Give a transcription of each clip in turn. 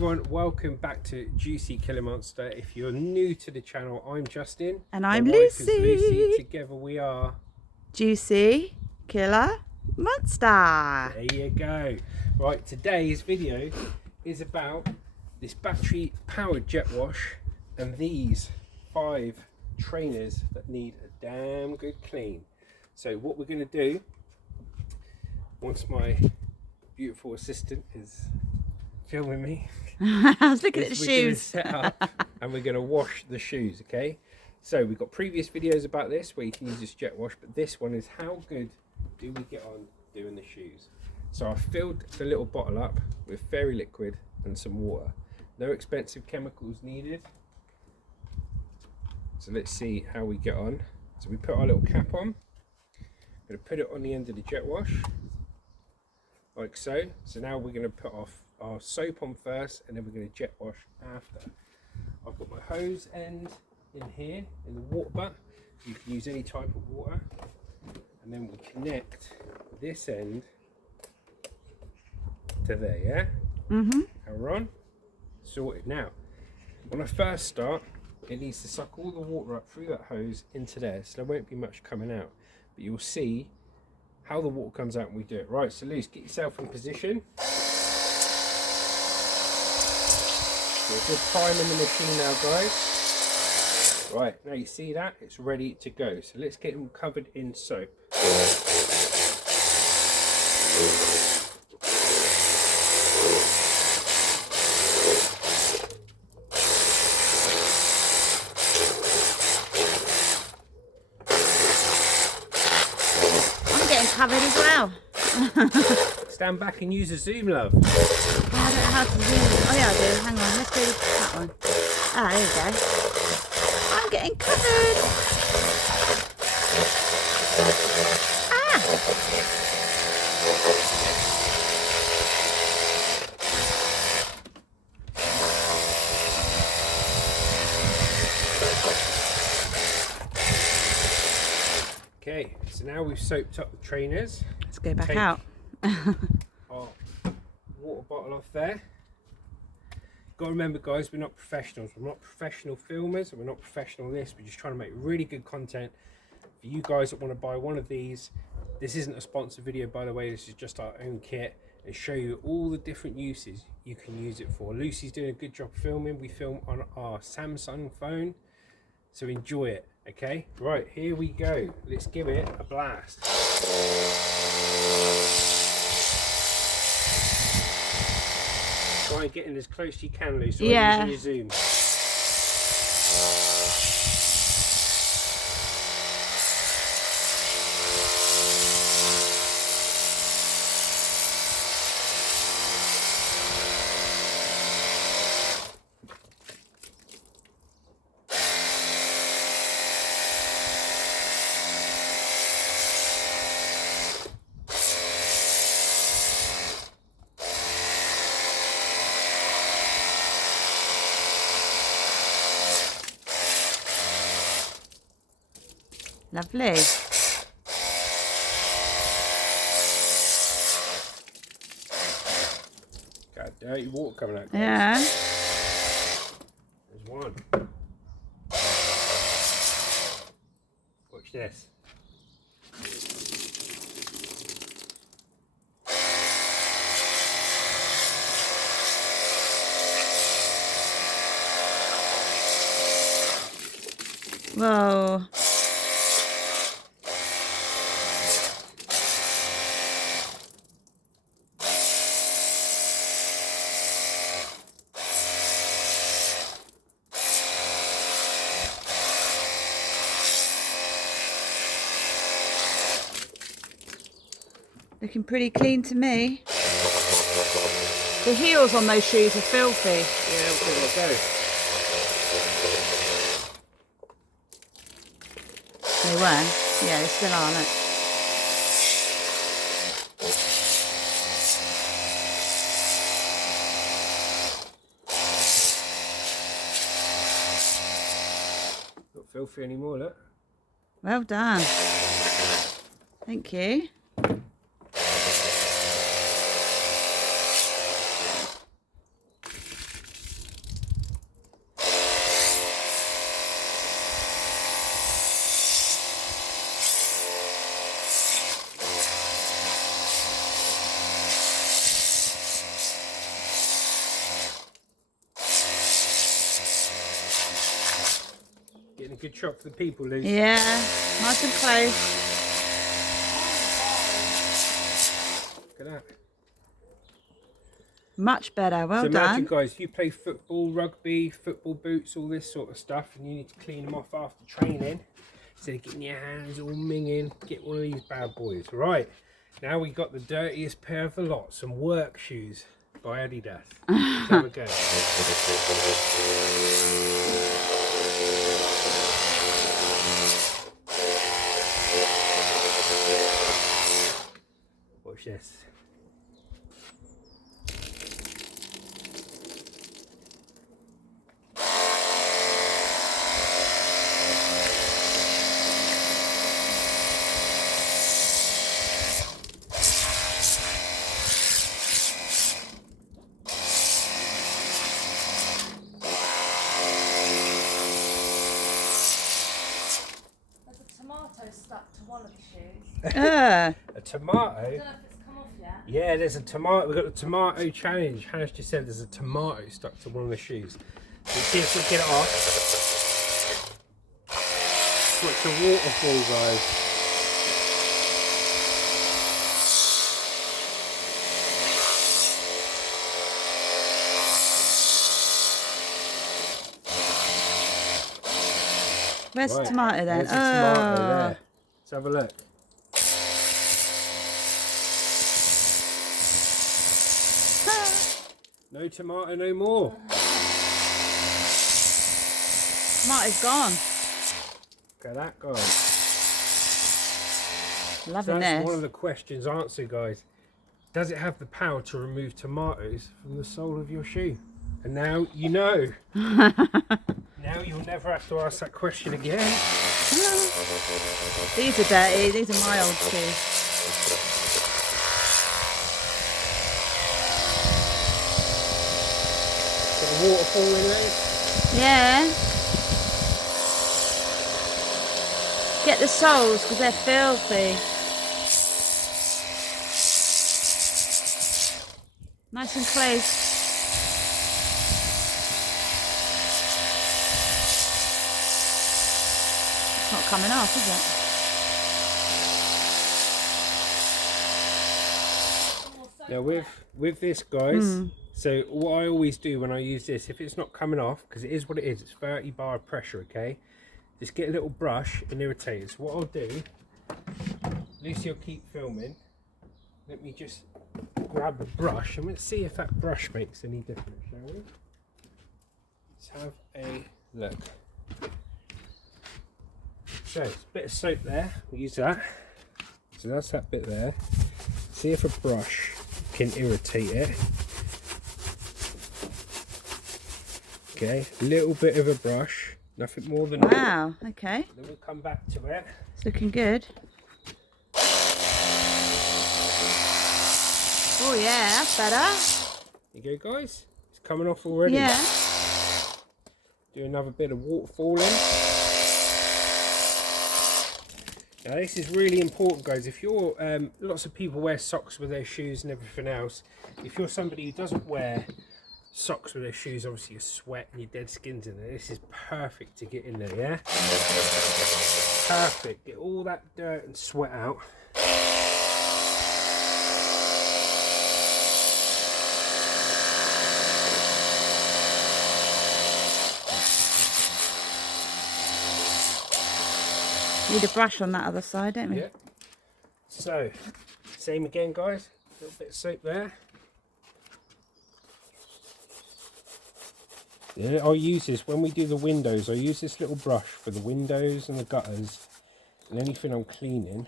everyone, welcome back to Juicy Killer Monster. If you're new to the channel, I'm Justin. And I'm My wife is Lucy. Lucy. Together we are Juicy Killer Monster. There you go. Right, today's video is about this battery powered jet wash and these 5 trainers that need a damn good clean. So what we're going to do, once my beautiful assistant is filming me, I was looking at the shoes. Set up and we're going to wash the shoes. Okay, so we've got previous videos about this where you can use this jet wash, but this one is how good do we get on doing the shoes. So I filled the little bottle up with fairy liquid and some water. No expensive chemicals needed. So let's see how we get on. So we put our little cap on. I'm going to put it on the end of the jet wash like so. So now we're going to put our soap on first, and then we're going to jet wash after. I've got my hose end in here in the water butt. You can use any type of water, and then we connect this end to there. Yeah. Now we're on. Sorted. Now when I first start, it needs to suck all the water up through that hose into there, so there won't be much coming out, but you'll see how the water comes out when we do it. Right, so Luce, get yourself in position. We're just priming the machine now, guys. Right, now you see that? It's ready to go. So let's get them covered in soap. I'm getting covered as well. Stand back and use a zoom, love. I don't know how to zoom. Oh yeah, I do. Hang on, let's do that one. Ah, there we go. I'm getting covered. Okay, so now we've soaped up the trainers. Let's go back out. Our water bottle off there. Got to remember, guys, we're not professionals. We're not professional filmers, and we're not professional in this. We're just trying to make really good content for you guys that want to buy one of these. This isn't a sponsored video, by the way. This is just our own kit, and show you all the different uses you can use it for. Lucy's doing a good job filming. We film on our Samsung phone, so enjoy it. Okay, right, here we go. Let's give it a blast. Try and get in as close as you can, Lucy. Yeah. Using your zoom. Lovely. Got dirty water coming out, guys. Yeah. There's one. Watch this. Whoa. Looking pretty clean to me. The heels on those shoes are filthy. Yeah, we'll give it a go. They were? Yeah, they still are, look. Not filthy anymore, look. Well done. Thank you. good shot for the people, Liz. Yeah, nice and close. Look at that. Much better, well so imagine, done. guys, you play football, rugby, football boots, all this sort of stuff, and you need to clean them off after training. Instead of getting your hands all minging, get one of these bad boys. Right, now we got the dirtiest pair of the lot, some work shoes by Adidas. Let's have a go. Watch this. Stuck to one of the shoes. A tomato? I don't know if it's come off yet. Yeah, there's a tomato. We've got the tomato challenge. Hannah's just said there's a tomato stuck to one of the shoes. Let's see if we can get it off. Watch the waterfall, guys. Where's the tomato then? There's a tomato there. Let's have a look. No tomato, no more. Tomato's gone. Look at that, guys. Loving So that's this. one of the questions answered, guys. Does it have the power to remove tomatoes from the sole of your shoe? And now you know. Now you'll never have to ask that question again. These are dirty. These are my old shoes. Got a waterfall in there. Yeah. Get the soles because they're filthy. Nice and close. It's not coming off, is it? Now with this, guys, so what I always do when I use this, if it's not coming off, because it is what it is, it's 30 bar of pressure, okay? Just get a little brush and irritate it. So what I'll do, Lucy will keep filming. Let me just grab a brush and let's see if that brush makes any difference, shall we? Let's have a look. So it's a bit of soap there, we'll use that. So that's that bit there. See if a brush can irritate it. Okay, a little bit of a brush, nothing more than that. Wow, okay. Then we'll come back to it. It's looking good. Oh yeah, that's better. There you go, guys. It's coming off already. Yeah. Do another bit of waterfalling. Now this is really important, guys. If you're, lots of people wear socks with their shoes and everything else. If you're somebody who doesn't wear socks with their shoes, obviously your sweat and your dead skin's in there. This is perfect to get in there, yeah? Perfect. Get all that dirt and sweat out. Need a brush on that other side, don't we? Yeah. So, same again, guys. A little bit of soap there. Yeah, I'll use this when we do the windows. I'll use this little brush for the windows and the gutters and anything I'm cleaning,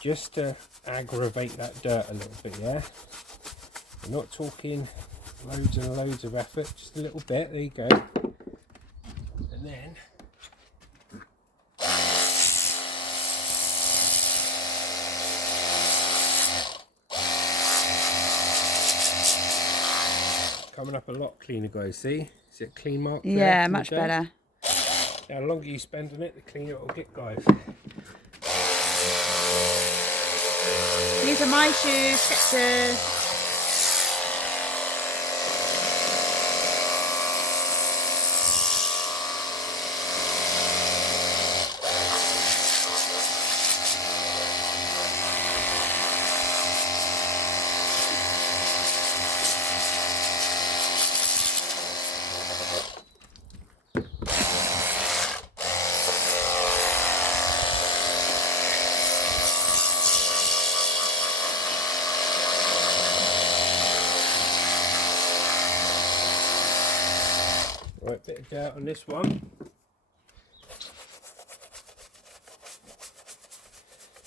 just to aggravate that dirt a little bit. Yeah. We're not talking loads and loads of effort, just a little bit. There you go. And then. Coming up a lot cleaner, guys. See? Is it a clean mark there? Yeah, much better. Now, the longer you spend on it, the cleaner it will get, guys. These are my shoes, Skechers. out on this one.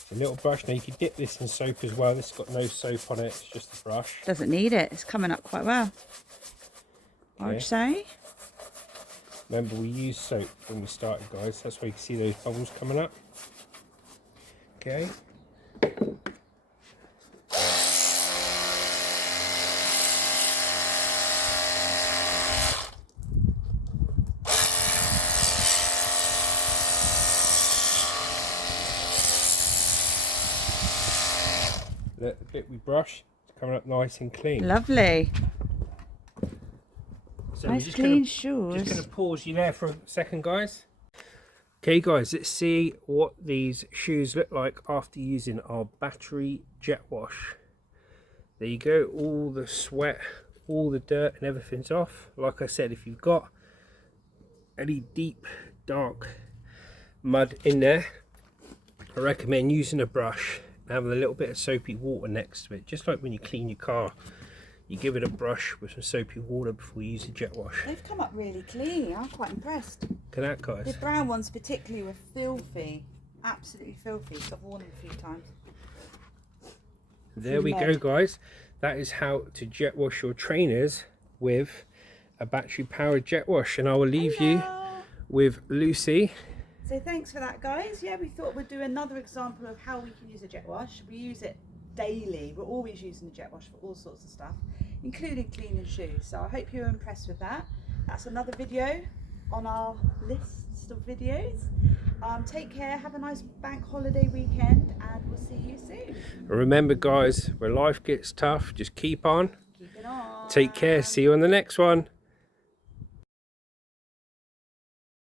A little brush. Now you can dip this in soap as well. This has got no soap on it, it's just a brush. Doesn't need it. It's coming up quite well. What would you say? Remember, we used soap when we started, guys. That's why you can see those bubbles coming up. Okay. Look, the bit we brush is coming up nice and clean. Lovely. So Nice clean shoes. Just going to pause you there for a second, guys. Okay, guys, let's see what these shoes look like after using our battery jet wash. There you go, all the sweat, all the dirt and everything's off. Like I said, if you've got any deep, dark mud in there, I recommend using a brush and having a little bit of soapy water next to it. Just like when you clean your car, you give it a brush with some soapy water before you use the jet wash. They've come up really clean. I'm quite impressed. Look at that, guys. The brown ones particularly were filthy. Absolutely filthy. So I've worn them a few times. There we go, guys. That is how to jet wash your trainers with a battery powered jet wash. And I will leave you with Lucy. So thanks for that, guys. Yeah, we thought we'd do another example of how we can use a jet wash. We use it daily. We're always using the jet wash for all sorts of stuff, including cleaning shoes. So I hope you were impressed with that. That's another video on our list of videos. Take care, have a nice bank holiday weekend, and we'll see you soon. Remember, guys, when life gets tough, just keep on. Keep it on. Take care. See you on the next one.